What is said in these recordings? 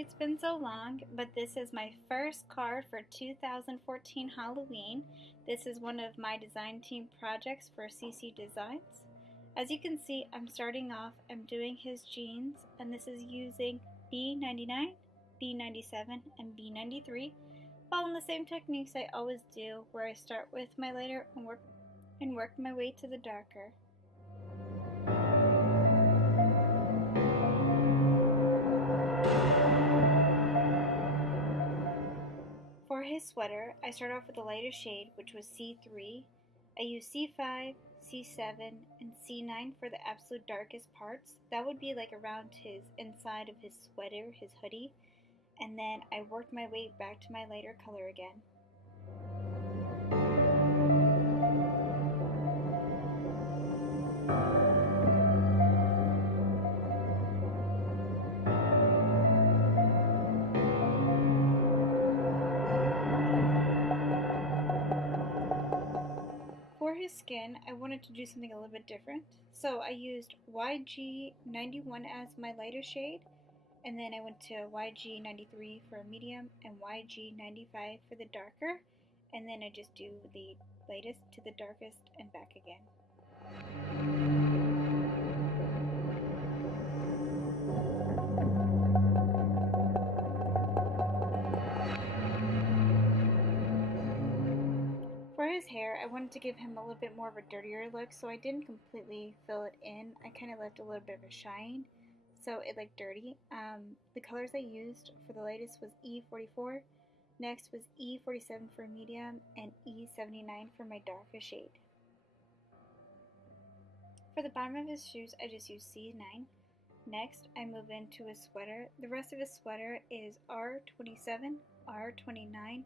Sorry it's been so long, but this is my first card for 2014 Halloween. This is one of my design team projects for CC Designs. As you can see, I'm starting off, I'm doing his jeans, and this is using B99, B97, and B93, following the same techniques I always do, where I start with my lighter and work my way to the darker. For his sweater, I start off with the lighter shade, which was C3. I use C5, C7, and C9 for the absolute darkest parts. That would be like around his inside of his sweater, his hoodie. And then I worked my way back to my lighter color again. For his skin, I wanted to do something a little bit different, so I used YG91 as my lighter shade, and then I went to YG93 for a medium and YG95 for the darker, and then I just do the lightest to the darkest and back again. For his hair, I wanted to give him a little bit more of a dirtier look, so I didn't completely fill it in. I kind of left a little bit of a shine, so it looked dirty. The colors I used for the lightest was E44, next was E47 for medium, and E79 for my darkest shade. For the bottom of his shoes, I just used C9. Next, I move into his sweater. The rest of his sweater is R27, R29,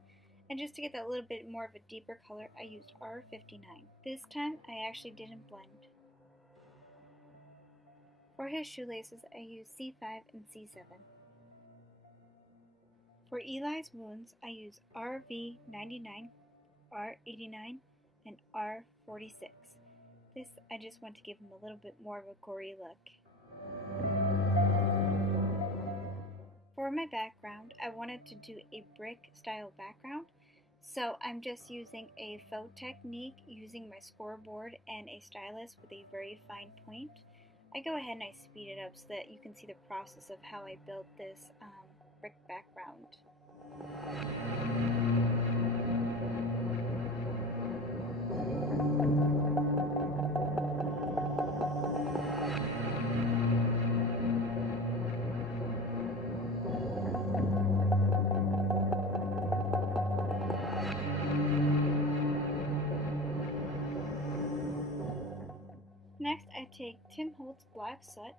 and just to get that little bit more of a deeper color, I used R59. This time, I actually didn't blend. For his shoelaces, I used C5 and C7. For Eli's wounds, I used RV99, R89, and R46. This, I just want to give him a little bit more of a gory look. For my background, I wanted to do a brick style background, so I'm just using a faux technique using my scoreboard and a stylus with a very fine point. I go ahead and I speed it up so that you can see the process of how I built this brick background. Next, I take Tim Holtz Black Soot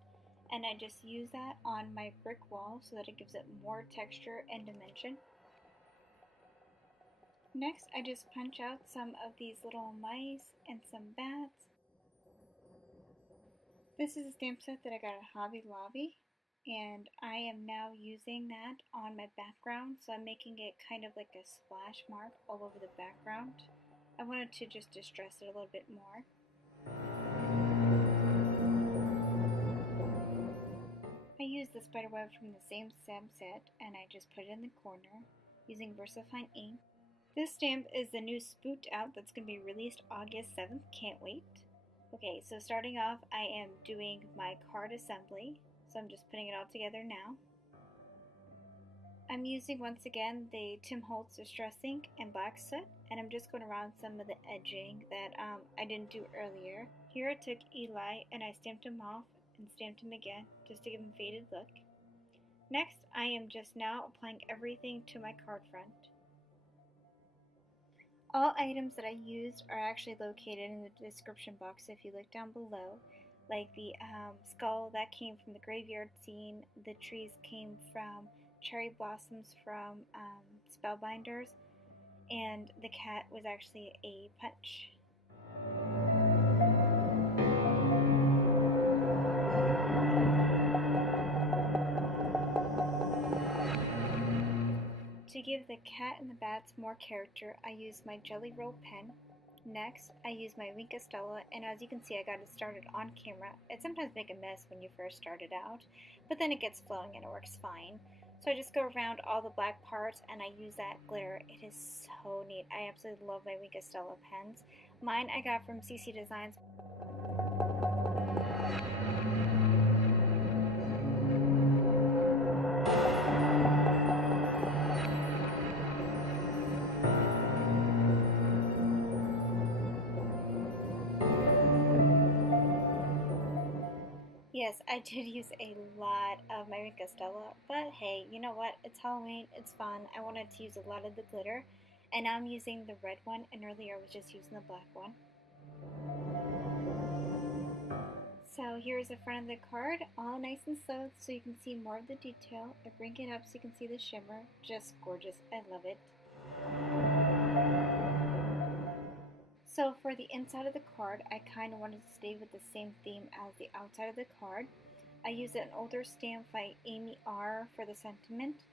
and I just use that on my brick wall so that it gives it more texture and dimension. Next, I just punch out some of these little mice and some bats. This is a stamp set that I got at Hobby Lobby, and I am now using that on my background, so I'm making it kind of like a splash mark all over the background. I wanted to just distress it a little bit more. I used the spider web from the same stamp set and I just put it in the corner using VersaFine ink. This stamp is the new Spooked Out that's going to be released August 7th. Can't wait. Okay, so starting off, I am doing my card assembly. So I'm just putting it all together now. I'm using once again the Tim Holtz Distress Ink and Black Soot, and I'm just going around some of the edging that I didn't do earlier. Here I took Eli and I stamped him off and stamped him again just to give him a faded look. Next, I am just now applying everything to my card front. All items that I used are actually located in the description box if you look down below, like the skull that came from the graveyard scene, the trees came from cherry blossoms from Spellbinders, and the cat was actually a punch. To give the cat and the bats more character, I use my Jelly Roll pen. Next, I use my Wink Estella, and as you can see, I got it started on camera. It sometimes makes a mess when you first start it out, but then it gets flowing and it works fine. So I just go around all the black parts and I use that glitter. It is so neat. I absolutely love my Wink of Stella pens. Mine I got from CCdesigns. Yes, I did use a lot of my Wink of Stella, but hey, you know what? It's Halloween, it's fun. I wanted to use a lot of the glitter, and now I'm using the red one, and earlier I was just using the black one. So here's the front of the card, all nice and smooth so you can see more of the detail. I bring it up so you can see the shimmer. Just gorgeous. I love it. So for the inside of the card, I kind of wanted to stay with the same theme as the outside of the card. I used an older stamp by Amy R. for the sentiment.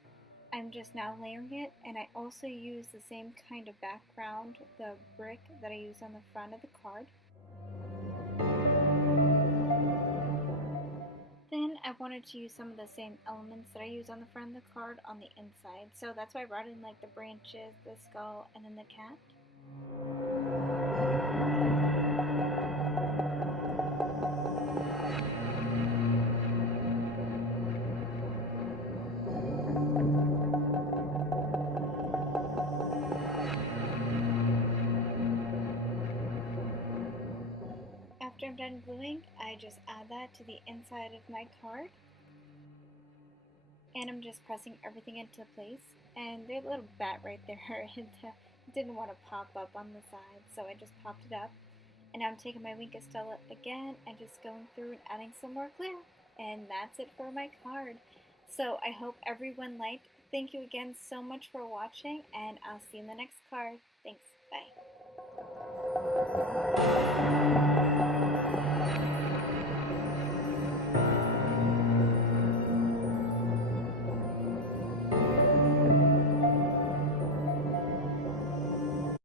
I'm just now layering it, and I also use the same kind of background, the brick that I use on the front of the card. Then I wanted to use some of the same elements that I use on the front of the card on the inside. So that's why I brought in like the branches, the skull, and then the cat. After I'm done gluing, I just add that to the inside of my card. And I'm just pressing everything into place. And there's a little bat right there. It didn't want to pop up on the side, so I just popped it up. And I'm taking my Wink of Stella again and just going through and adding some more glitter. And that's it for my card. So I hope everyone liked. Thank you again so much for watching, and I'll see you in the next card. Thanks. Bye.